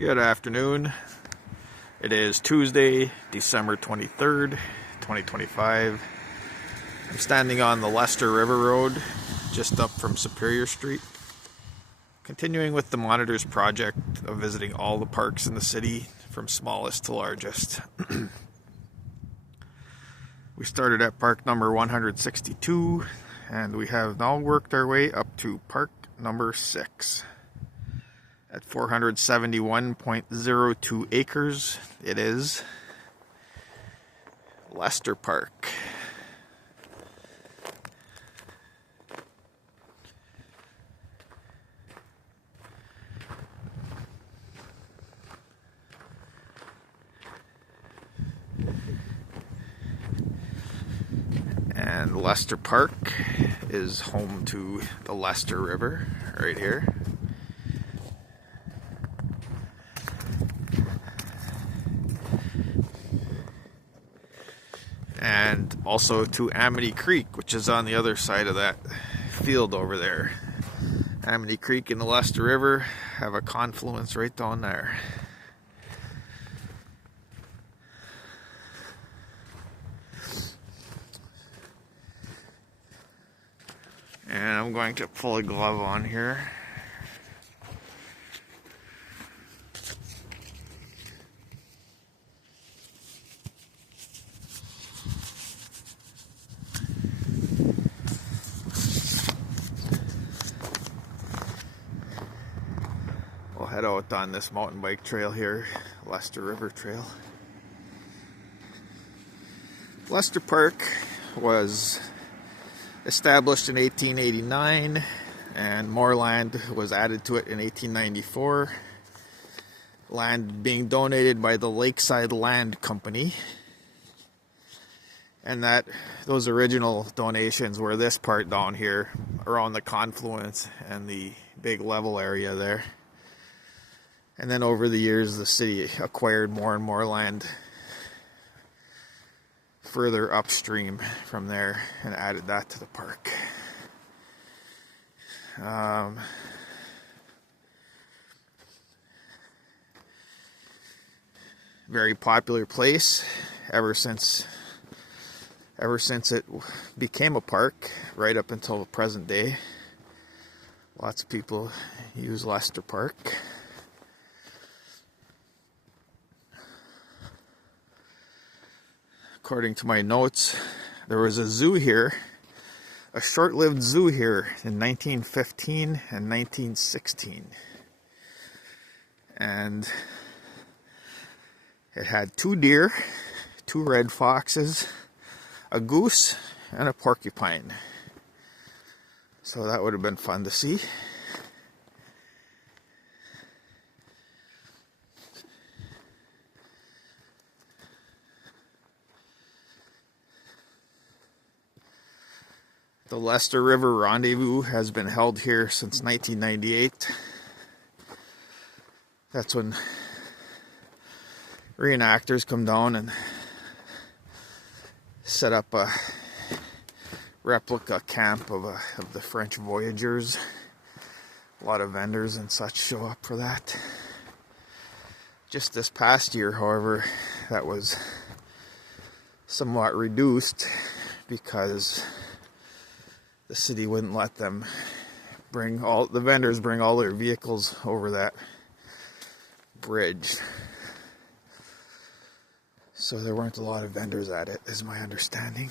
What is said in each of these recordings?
Good afternoon. It is Tuesday, December 23rd, 2025. I'm standing on the Leicester River Road, just up from Superior Street. Continuing with the Monitors project of visiting all the parks in the city, from smallest to largest. We started at park number 162, and we have now worked our way up to park number 6. At 471.02 acres, it is Leicester Park. And Leicester Park is home to the Leicester River right here. And also to Amity Creek, which is on the other side of that field over there. Amity Creek and the Leicester River have a confluence right down there. And I'm going to pull a glove on here. We'll head out on this mountain bike trail here, Leicester River Trail. Leicester Park was established in 1889, and more land was added to it in 1894. Land being donated by the Lakeside Land Company. And those original donations were this part down here, around the confluence and the big level area there. And then over the years, the city acquired more and more land further upstream from there and added that to the park. Very popular place ever since it became a park, right up until the present day. Lots of people use Leicester Park. According to my notes, there was a zoo here, a short-lived zoo here in 1915 and 1916. And it had 2 deer, 2 red foxes, a goose, and a porcupine. So that would have been fun to see. The Leicester River Rendezvous has been held here since 1998. That's when reenactors come down and set up a replica camp of the French voyageurs. A lot of vendors and such show up for that. Just this past year, however, that was somewhat reduced because the city wouldn't let them bring all their vehicles over that bridge. So there weren't a lot of vendors at it, is my understanding.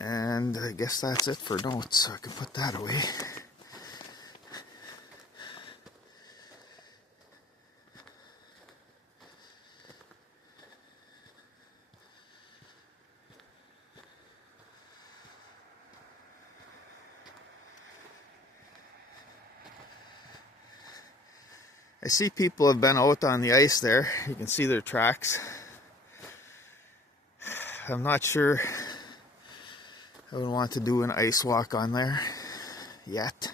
And I guess that's it for notes, so I can put that away. I see people have been out on the ice there. You can see their tracks. I'm not sure I would want to do an ice walk on there yet.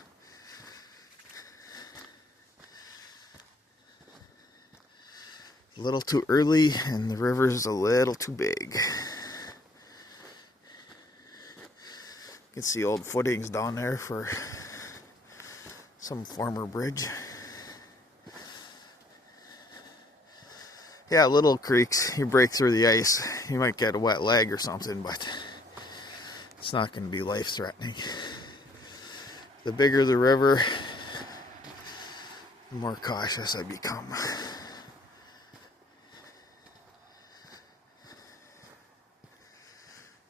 A little too early, and the river's a little too big. You can see old footings down there for some former bridge. Yeah, little creeks, you break through the ice, you might get a wet leg or something, but it's not going to be life-threatening. The bigger the river, the more cautious I become.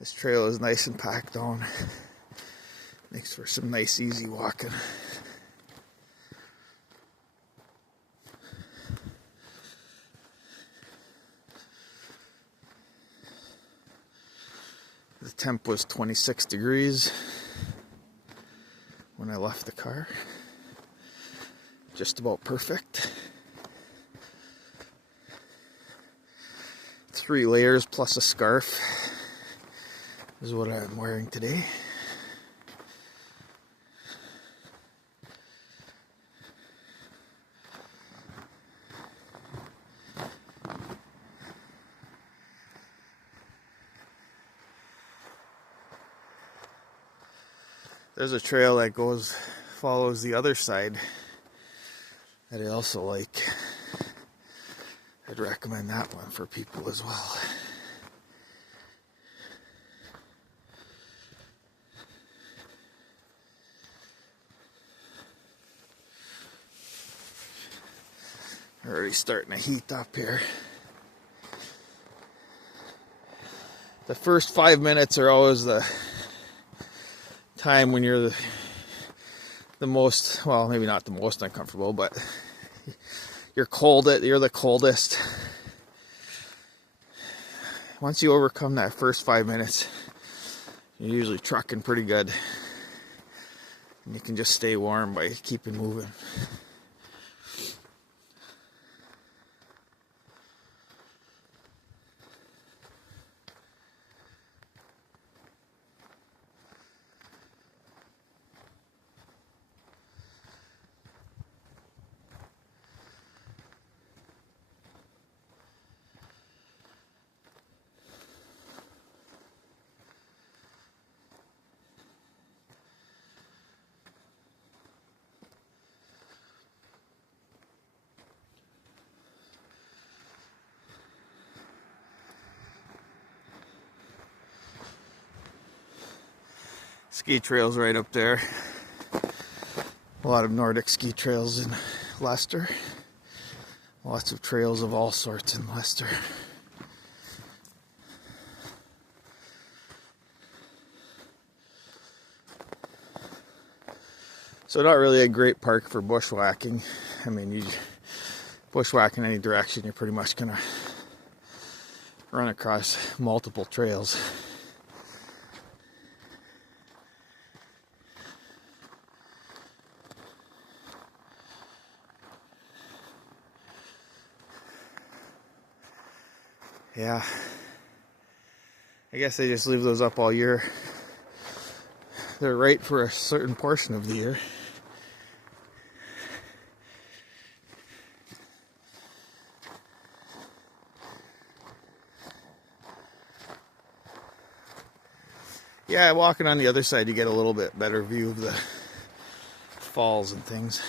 This trail is nice and packed on. Makes for some nice, easy walking. The temp was 26 degrees when I left the car. Just about perfect. 3 layers plus a scarf is what I'm wearing today. There's a trail that follows the other side that I also like. I'd recommend that one for people as well. Already starting to heat up here. The first 5 minutes are always the time when you're the most, well, maybe not the most uncomfortable, but you're the coldest. Once you overcome that first 5 minutes, you're usually trucking pretty good. And you can just stay warm by keeping moving. Ski trails right up there. A lot of Nordic ski trails in Leicester. Lots of trails of all sorts in Leicester. So not really a great park for bushwhacking. I mean, you bushwhack in any direction, you're pretty much gonna run across multiple trails. Yeah, I guess they just leave those up all year. They're right for a certain portion of the year. Yeah, walking on the other side, you get a little bit better view of the falls and things.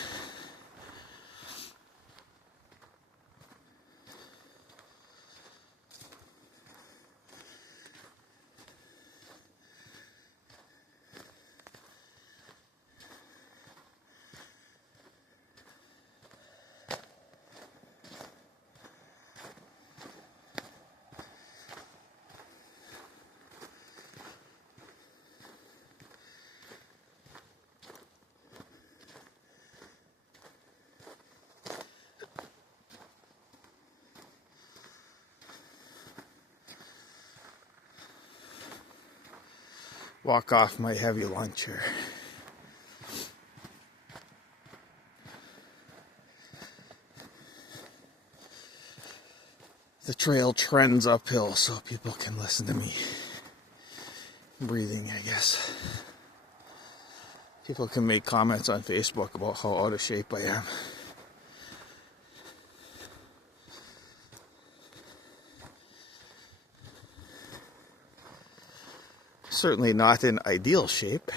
Walk off my heavy lunch here. The trail trends uphill so people can listen to me breathing, I guess. People can make comments on Facebook about how out of shape I am. certainly not in ideal shape,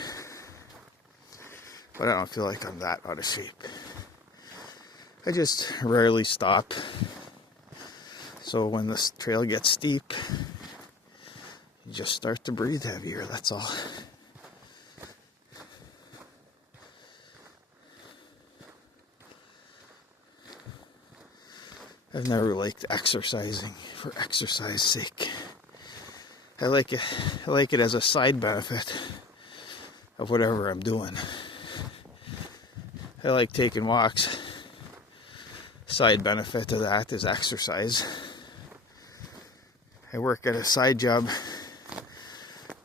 but I don't feel like I'm that out of shape. I just rarely stop. So when this trail gets steep, you just start to breathe heavier, that's all. I've never liked exercising for exercise sake. I like it as a side benefit of whatever I'm doing. I like taking walks. Side benefit to that is exercise. I work at a side job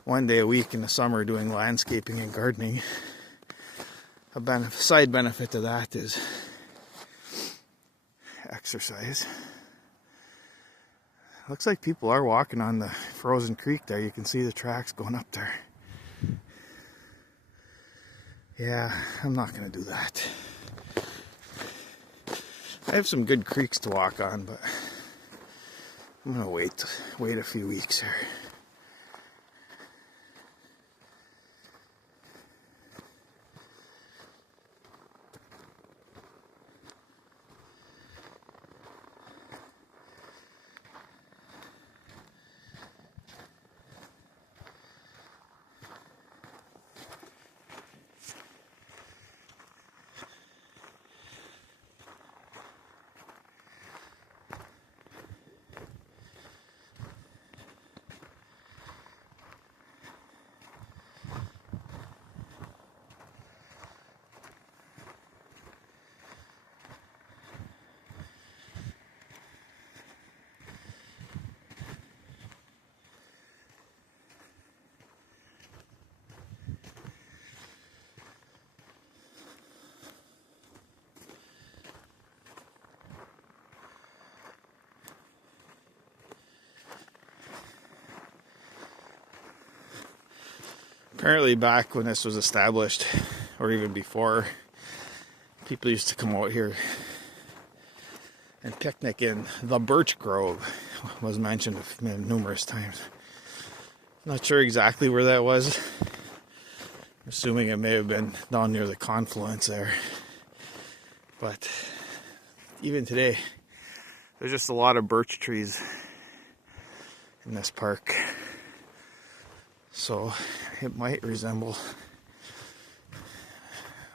1 day a week in the summer doing landscaping and gardening. A side benefit to that is exercise. Looks like people are walking on the frozen creek there. You can see the tracks going up there. Yeah, I'm not going to do that. I have some good creeks to walk on, but I'm going to wait a few weeks here. Apparently back when this was established, or even before, people used to come out here and picnic in the Birch Grove. Was mentioned numerous times. Not sure exactly where that was. I'm assuming it may have been down near the confluence there. But even today, there's just a lot of birch trees in this park. So it might resemble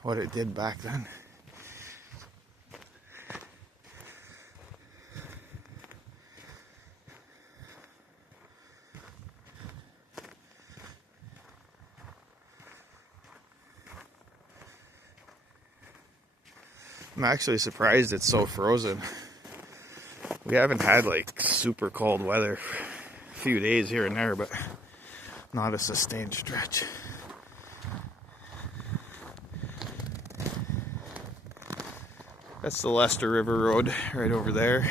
what it did back then. I'm actually surprised it's so frozen. We haven't had like super cold weather, a few days here and there, but not a sustained stretch. That's the Lester River Road right over there.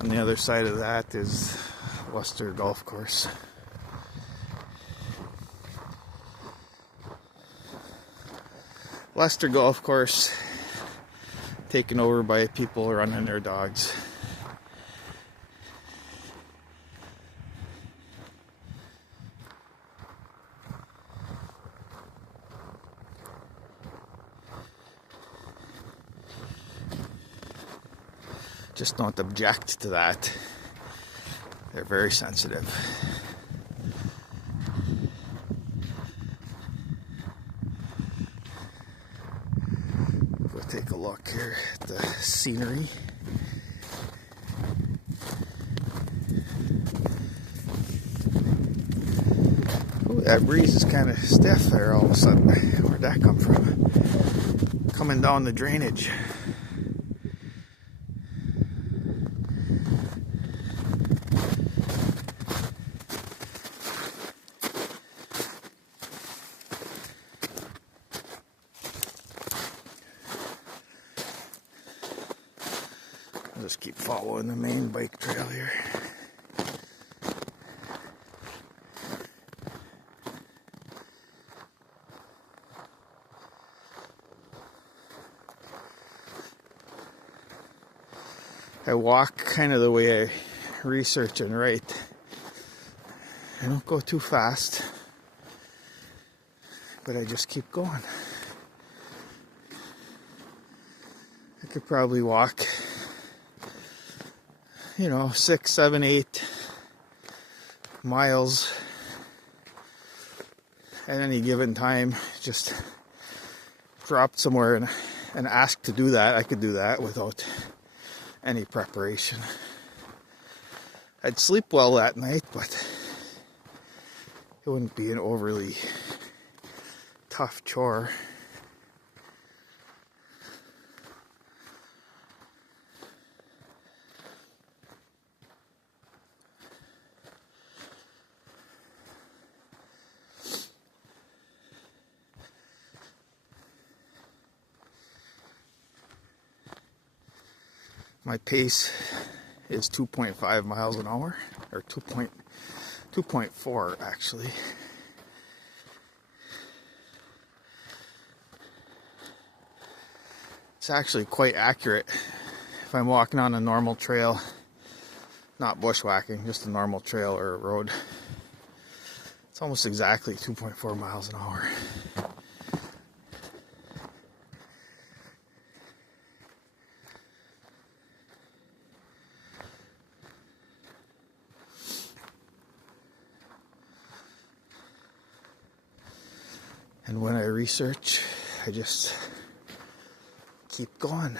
On the other side of that is Lester Golf Course. Lester Golf Course taken over by people running their dogs. Just don't object to that. They're very sensitive. We'll take a look here at the scenery. Ooh, that breeze is kind of stiff there all of a sudden. Where'd that come from? Coming down the drainage. I'll just keep following the main bike trail here. I walk kind of the way I research and write. I don't go too fast, but I just keep going. I could probably walk, 6, 7, 8 miles at any given time. Just drop somewhere and ask to do that. I could do that without any preparation. I'd sleep well that night, but it wouldn't be an overly tough chore. My pace is 2.5 miles an hour, or 2.4 actually. It's actually quite accurate if I'm walking on a normal trail, not bushwhacking, just a normal trail or a road. It's almost exactly 2.4 miles an hour. And when I research, I just keep going.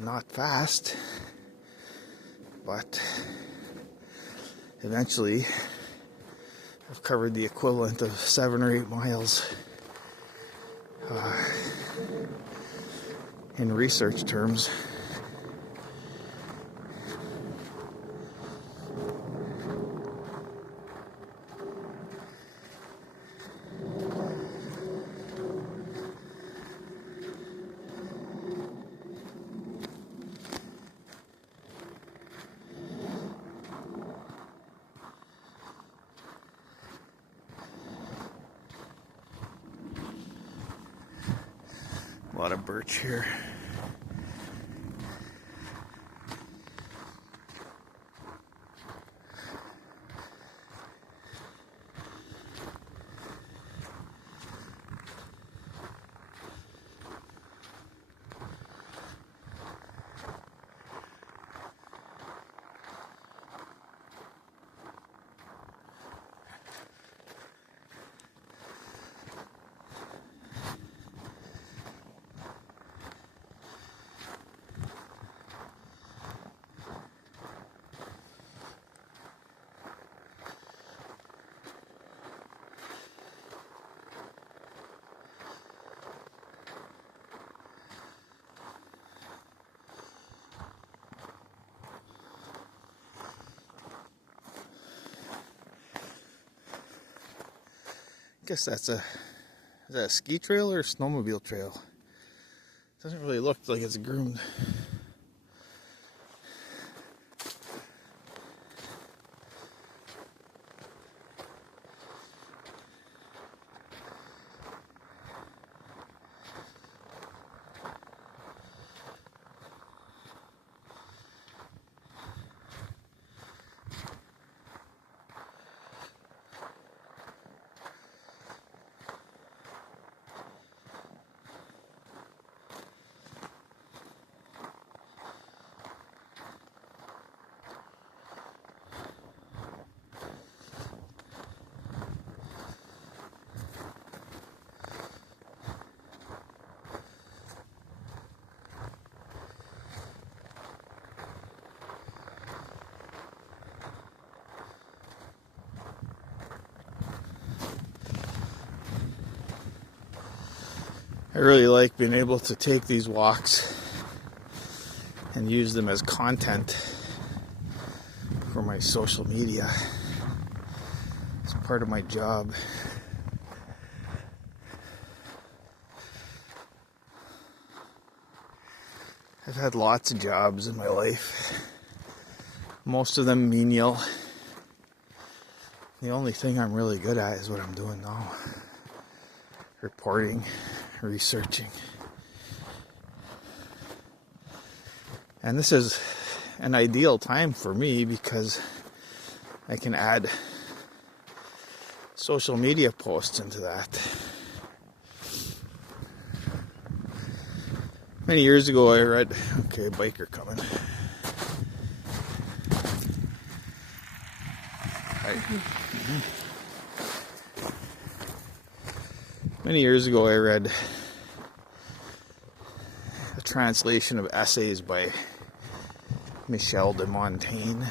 Not fast, but eventually I've covered the equivalent of 7 or 8 miles in research terms. A lot of birch here. I guess is that a ski trail or a snowmobile trail? Doesn't really look like it's groomed. I really like being able to take these walks and use them as content for my social media. It's part of my job. I've had lots of jobs in my life, most of them menial. The only thing I'm really good at is what I'm doing now. Reporting, researching. And this is an ideal time for me because I can add social media posts into that. Many years ago I read, okay, biker coming. Many years ago I read a translation of essays by Michel de Montaigne.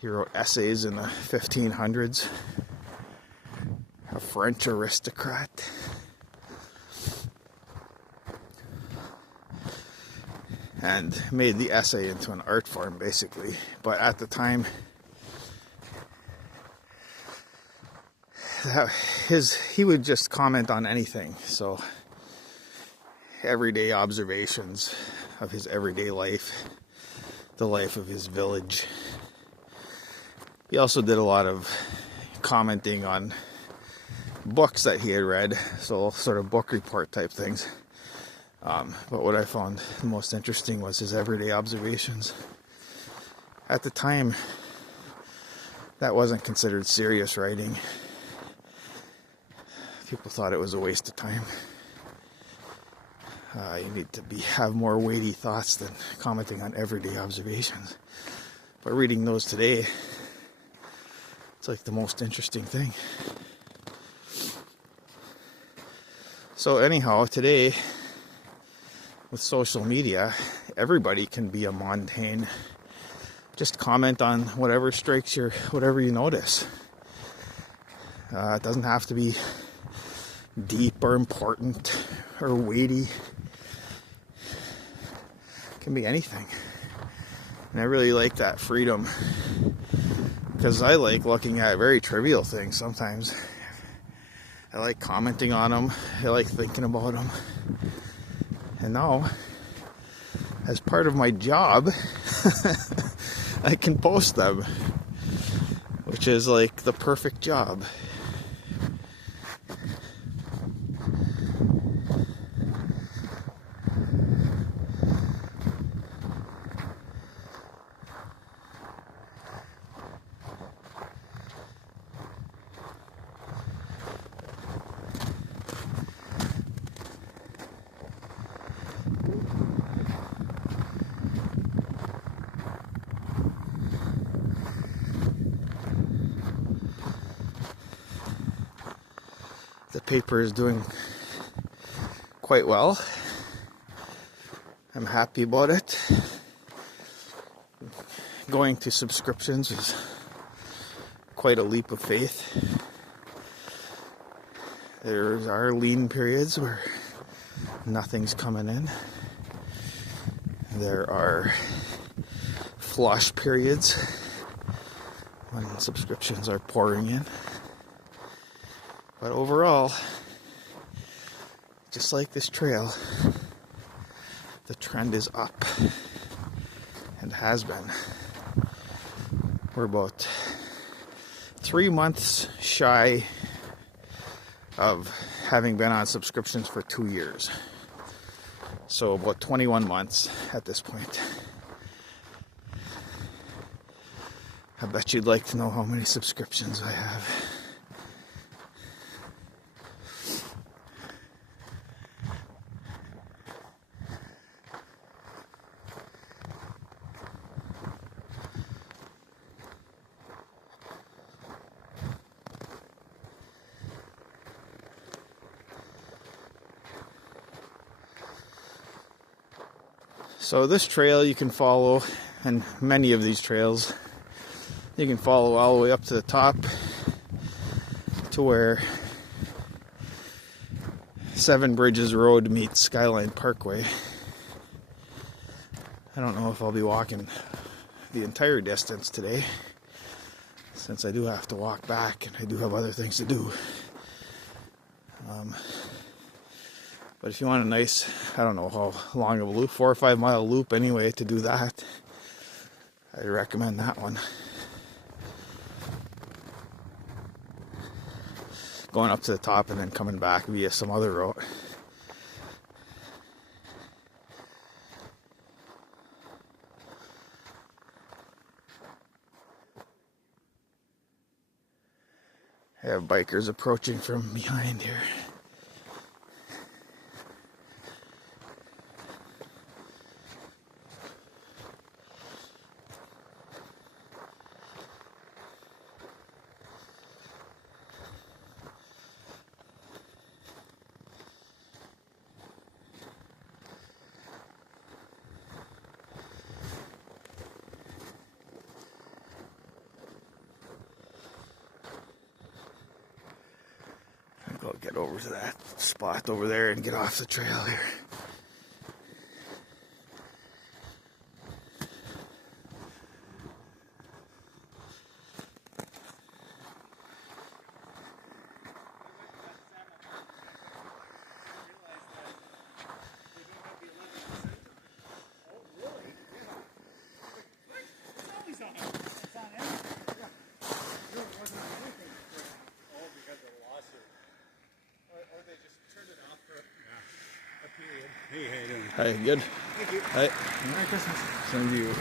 He wrote essays in the 1500s. A French aristocrat. And made the essay into an art form, basically. But at the time, he would just comment on anything. So, everyday observations of his everyday life, the life of his village. He also did a lot of commenting on books that he had read, so sort of book report type things. But what I found the most interesting was his everyday observations. At the time, that wasn't considered serious writing. People thought it was a waste of time. You need to have more weighty thoughts than commenting on everyday observations. But reading those today, it's like the most interesting thing. So anyhow, today, with social media, everybody can be a Montaigne. Just comment on whatever strikes your, whatever you notice. It doesn't have to be deep or important or weighty. It can be anything. And I really like that freedom, because I like looking at very trivial things sometimes. I like commenting on them. I like thinking about them. And now, as part of my job, I can post them, which is like the perfect job. The paper is doing quite well. I'm happy about it. Going to subscriptions is quite a leap of faith. There are lean periods where nothing's coming in. There are flush periods when subscriptions are pouring in. But overall, just like this trail, the trend is up, and has been. We're about 3 months shy of having been on subscriptions for 2 years. So about 21 months at this point. I bet you'd like to know how many subscriptions I have. So this trail you can follow, and many of these trails, you can follow all the way up to the top to where Seven Bridges Road meets Skyline Parkway. I don't know if I'll be walking the entire distance today, since I do have to walk back and I do have other things to do. But if you want a nice, I don't know how long of a loop, 4 or 5 mile loop anyway to do that, I recommend that one. Going up to the top and then coming back via some other route. I have bikers approaching from behind here. I'll get over to that spot over there and get off the trail here. Hey, how you doing? Hi, good. Thank you. Hi. Merry Christmas. Same to you.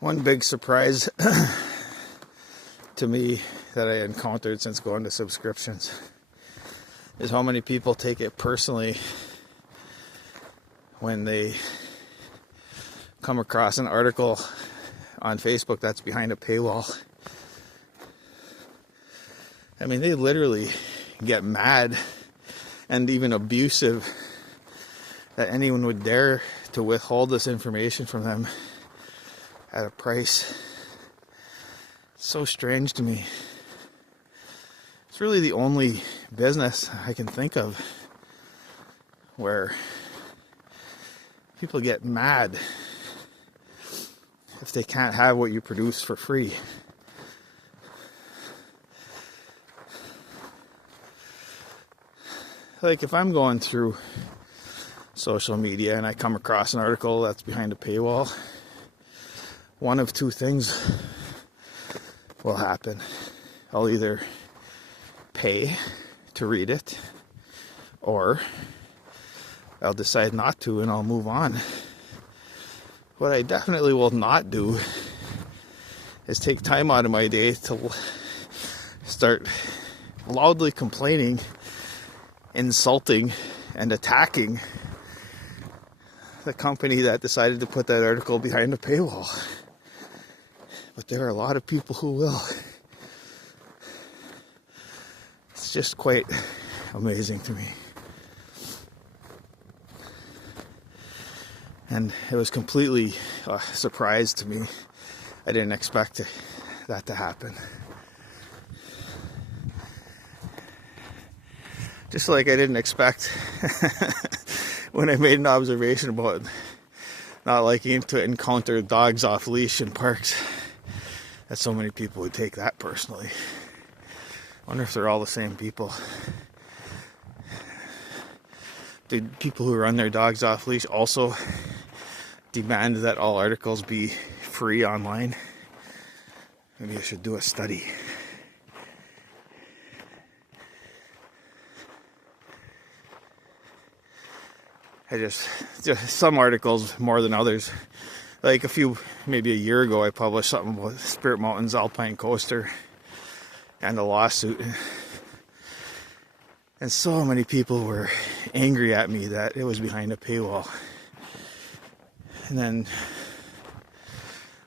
One big surprise to me that I encountered since going to subscriptions is how many people take it personally when they come across an article on Facebook that's behind a paywall. I mean, they literally get mad and even abusive that anyone would dare to withhold this information from them at a price. It's so strange to me. It's really the only business I can think of where people get mad if they can't have what you produce for free. Like if I'm going through social media and I come across an article that's behind a paywall, one of two things will happen. I'll either pay to read it, or I'll decide not to and I'll move on. What I definitely will not do is take time out of my day to start loudly complaining, insulting, and attacking the company that decided to put that article behind a paywall. But there are a lot of people who will. It's just quite amazing to me. And it was completely a surprise to me. I didn't expect that to happen. Just like I didn't expect when I made an observation about not liking to encounter dogs off leash in parks, that so many people would take that personally. I wonder if they're all the same people. Do people who run their dogs off leash also demand that all articles be free online? Maybe I should do a study. Just some articles more than others. Like maybe a year ago, I published something about Spirit Mountains Alpine Coaster and the lawsuit. And so many people were angry at me that it was behind a paywall. And then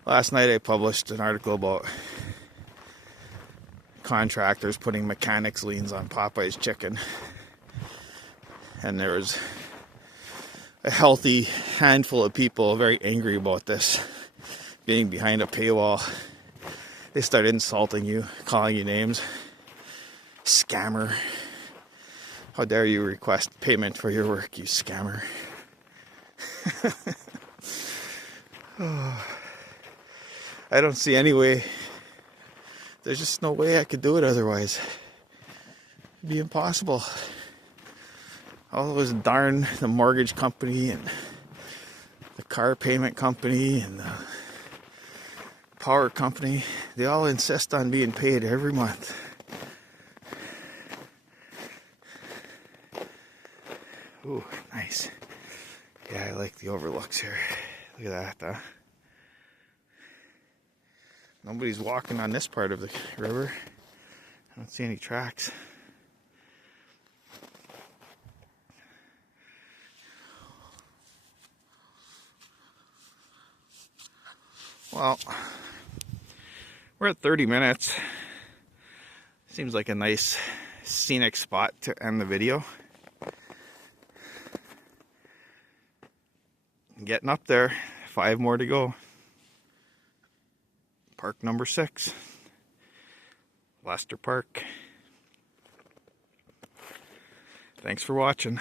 last night I published an article about contractors putting mechanics liens on Popeye's chicken. And there was a healthy handful of people very angry about this being behind a paywall. They start insulting you, calling you names. Scammer. How dare you request payment for your work, you scammer. Oh, I don't see any way. There's just no way I could do it otherwise. It'd be impossible. All those darn the mortgage company and the car payment company and the power company, they all insist on being paid every month. Ooh, nice. Yeah, I like the overlooks here. Look at that, huh? Nobody's walking on this part of the river. I don't see any tracks. Well, we're at 30 minutes. Seems like a nice scenic spot to end the video. Getting up there, 5 more to go. Park number 6, Lester Park. Thanks for watching.